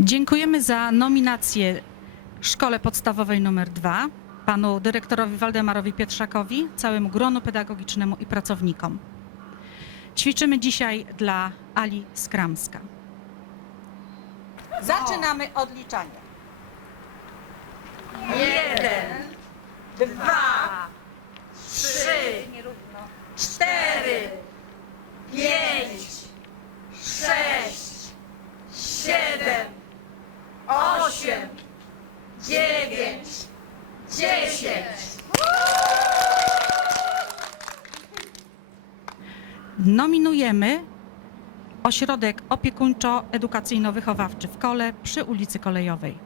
Dziękujemy za nominację Szkole Podstawowej nr 2 panu dyrektorowi Waldemarowi Pietrzakowi, całemu gronu pedagogicznemu i pracownikom. Ćwiczymy dzisiaj dla Ali Skramska. Zaczynamy odliczanie. dwa, dziewięć, dziesięć. Nominujemy Ośrodek Opiekuńczo-Edukacyjno-Wychowawczy w Kole przy ulicy Kolejowej.